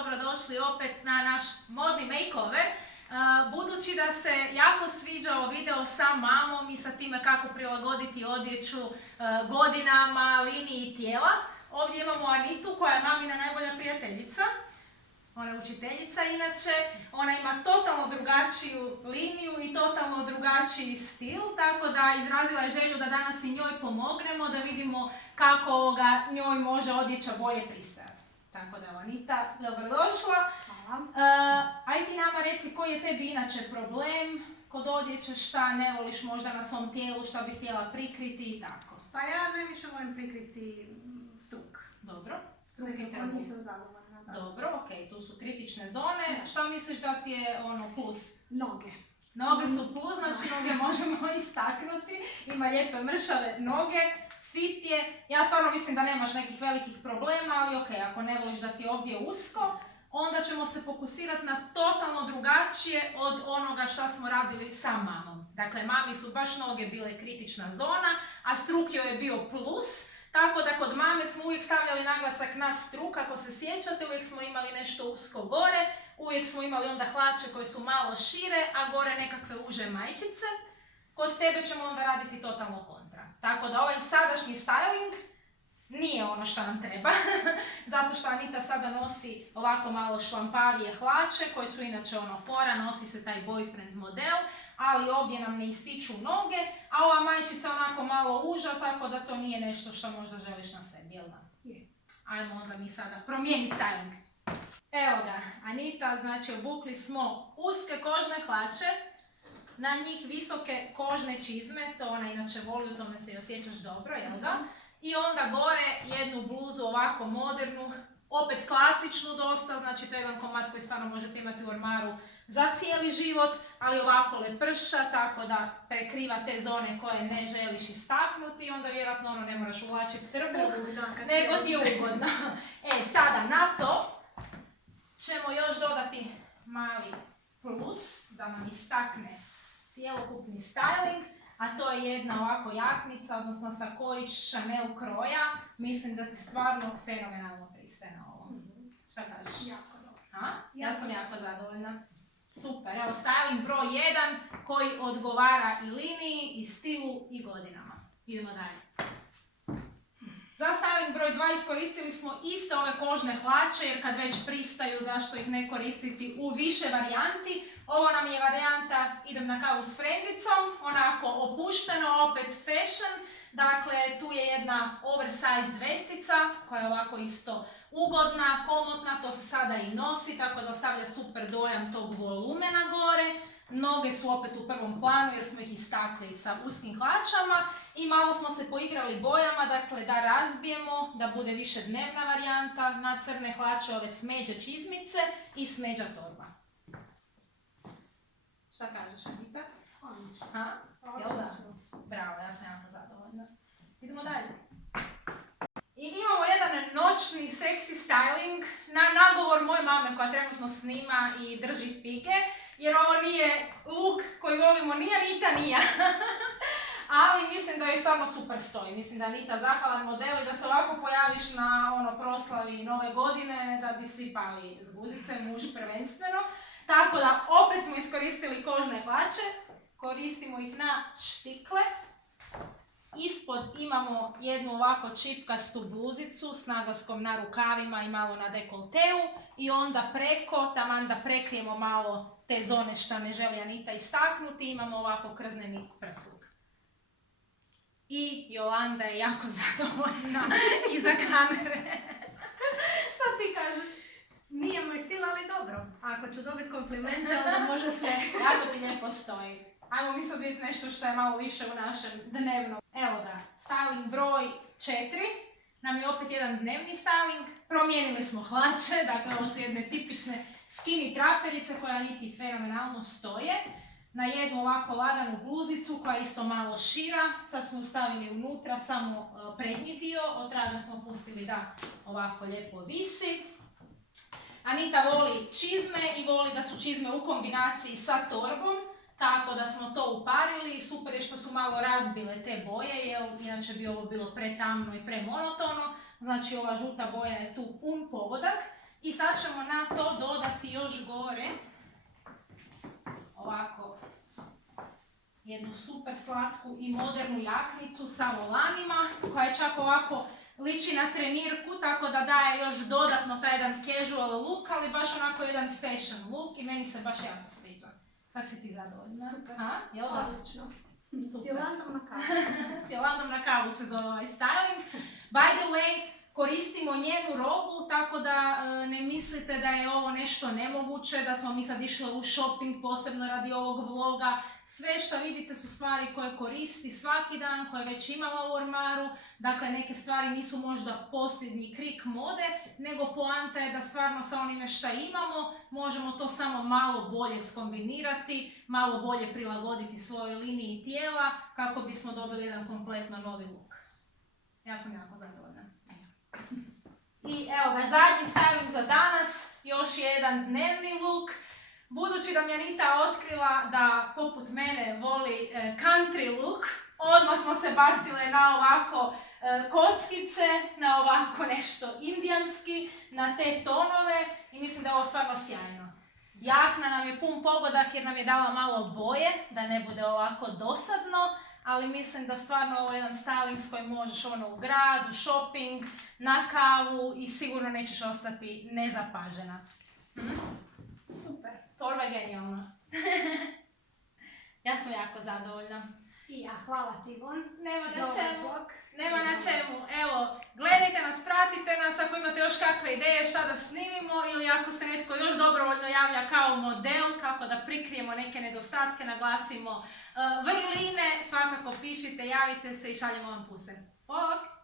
dobrodošli opet na naš modni makeover. Budući da se jako sviđao video sa mamom i sa time kako prilagoditi odjeću godinama, liniji tijela, ovdje imamo Anitu koja je mamina najbolja prijateljica. Ona je učiteljica inače, ona ima totalno drugačiju liniju i totalno drugačiji stil, tako da izrazila je želju da danas i njoj pomognemo, da vidimo kako njoj može odjeća bolje pristajati. Tako da, Anita, dobrodošla. Hvala. Aj ti nama reci koji je tebi inače problem kod odjeće, šta ne voliš možda na svom tijelu, šta bi htjela prikriti i tako. Pa ja najviše volim prikriti struk. Dobro. Struk je to nisam zadovoljna. Da. Dobro, ok, tu su kritične zone. Da. Šta misliš da ti je plus? Noge. Noge su plus, znači noge možemo istaknuti. Ima lijepe mršave noge, fit je. Ja stvarno mislim da nemaš nekih velikih problema, ali ok, ako ne voliš da ti je ovdje usko, onda ćemo se fokusirati na totalno drugačije od onoga što smo radili sa mamom. Dakle, mami su baš noge bile kritična zona, a struk joj je bio plus. Tako da kod mame smo uvijek stavljali naglasak na struk, ako se sjećate, uvijek smo imali nešto usko gore, uvijek smo imali onda hlače koje su malo šire, a gore nekakve uže majčice. Kod tebe ćemo onda raditi totalno kontra. Tako da ovaj sadašnji styling nije ono što nam treba, zato što Anita sada nosi ovako malo šlampavije hlače, koje su inače fora, nosi se taj boyfriend model, ali ovdje nam ne ističu noge, a ova majčica onako malo uža, tako da to nije nešto što možda želiš na sebi, jel da? Je. Ajmo onda mi sada promijeniti styling. Evo ga, Anita, znači obukli smo uske kožne hlače, na njih visoke kožne čizme, to ona inače voli, u tome se i osjećaš dobro, jel da? I onda gore jednu bluzu ovako modernu, opet klasičnu dosta, znači to je jedan komad koji stvarno možete imati u ormaru za cijeli život, ali ovako leprša, tako da prekriva te zone koje ne želiš istaknuti i onda vjerojatno ne moraš uvlačiti trbuh, nego ti je ugodno. Sada na to ćemo još dodati mali plus da nam istakne cjelokupni styling. A to je jedna ovako jaknica, odnosno sakojić Chanel kroja. Mislim da ti stvarno fenomenalno pristaje na ovo. Šta kažeš? Jako dobro. Ja sam jako zadovoljna. Super, evo styling broj 1 koji odgovara i liniji, i stilu, i godinama. Idemo dalje. Za styling broj 2 iskoristili smo iste ove kožne hlače, jer kad već pristaju, zašto ih ne koristiti u više varijanti. Ovo nam je varijanta idem na kavu s frendicom, onako opušteno, opet fashion. Dakle, tu je jedna oversized vestica koja je ovako isto ugodna, komotna, to se sada i nosi, tako da ostavlja super dojam tog volumena gore. Noge su opet u prvom planu jer smo ih istakli sa uskim hlačama i malo smo se poigrali bojama, dakle da razbijemo, da bude više dnevna varijanta na crne hlače, ove smeđe čizmice i smeđa torba. Šta kažeš, Anita? Jel da? Bravo, ja sam jako zadovoljna. Idemo dalje. I imamo jedan noćni seksi styling na nagovor moje mame koja trenutno snima i drži fige, jer ovo nije look koji volimo ni Anita ni ja. Ali mislim da joj stvarno super stoji. Mislim da je Anita zahvalan model i da se ovako pojaviš na proslavi nove godine da bi svi pali s guzice, muž prvenstveno. Tako da opet smo iskoristili kožne hlače, koristimo ih na štikle. Ispod imamo jednu ovako čipkastu bluzicu s naglaskom na rukavima i malo na dekolteu i onda preko, taman da prekrijemo malo te zone što ne želi Anita istaknuti, imamo ovako krzneni prsluk. I Jolanda je jako zadovoljna iza kamere. Šta ti kažeš? Nije moj stil, ali dobro. Ako ću dobiti komplimente, onda može se... Jako ti lijepo stoji. Ajmo mi sad vidjeti nešto što je malo više u našem dnevnom. Evo ga, styling broj 4. Nam je opet jedan dnevni styling. Promijenili smo hlače, dakle ovo su jedne tipične skinny traperice koja niti fenomenalno stoje. Na jednu ovako laganu bluzicu koja je isto malo šira. Sad smo ju stavili unutra samo prednji dio, od traga smo pustili da ovako lijepo visi. Anita voli čizme i voli da su čizme u kombinaciji sa torbom, tako da smo to uparili i super je što su malo razbile te boje, jer inače bi ovo bilo pretamno i premonotono. Znači ova žuta boja je tu pun pogodak. I sad ćemo na to dodati još gore ovako jednu super slatku i modernu jaknicu sa volanima koja je čak ovako liči na trenirku, tako da daje još dodatno taj jedan casual look, ali baš onako jedan fashion look i meni se baš jako sviđa. Kako si ti zadovoljna? Super. Jel da? Odlično. S Jolandom na kavu. S Jolandom na kavu se zove ovaj styling. By the way, koristimo njenu robu, tako da ne mislite da je ovo nešto nemoguće, da smo mi sad išli u shopping posebno radi ovog vloga. Sve što vidite su stvari koje koristi svaki dan, koje već imala u ormaru. Dakle, neke stvari nisu možda posljednji krik mode, nego poanta je da stvarno sa onime što imamo možemo to samo malo bolje skombinirati, malo bolje prilagoditi svojoj liniji tijela kako bismo dobili jedan kompletno novi look. Ja sam jako zadovoljna. I evo ga, zadnji styling za danas, još jedan dnevni look. Budući da mi je Anita otkrila da poput mene voli country look, odmah smo se bacile na ovako kockice, na ovako nešto indijanski, na te tonove i mislim da je ovo stvarno sjajno. Jakna nam je pun pogodak jer nam je dala malo boje, da ne bude ovako dosadno, ali mislim da stvarno ovo je jedan styling s kojim možeš u grad, u shopping, na kavu i sigurno nećeš ostati nezapažena. Super. Torba je genijalna. Ja sam jako zadovoljna. I ja, hvala ti, Ivon. Nema na za ovaj čemu. vlog. Nema na čemu. Evo, gledajte nas, pratite nas ako imate još kakve ideje šta da snimimo ili ako se netko još dobrovoljno javlja kao model, kako da prikrijemo neke nedostatke, naglasimo vrline, svakako pišite, javite se i šaljemo vam puse. Bok!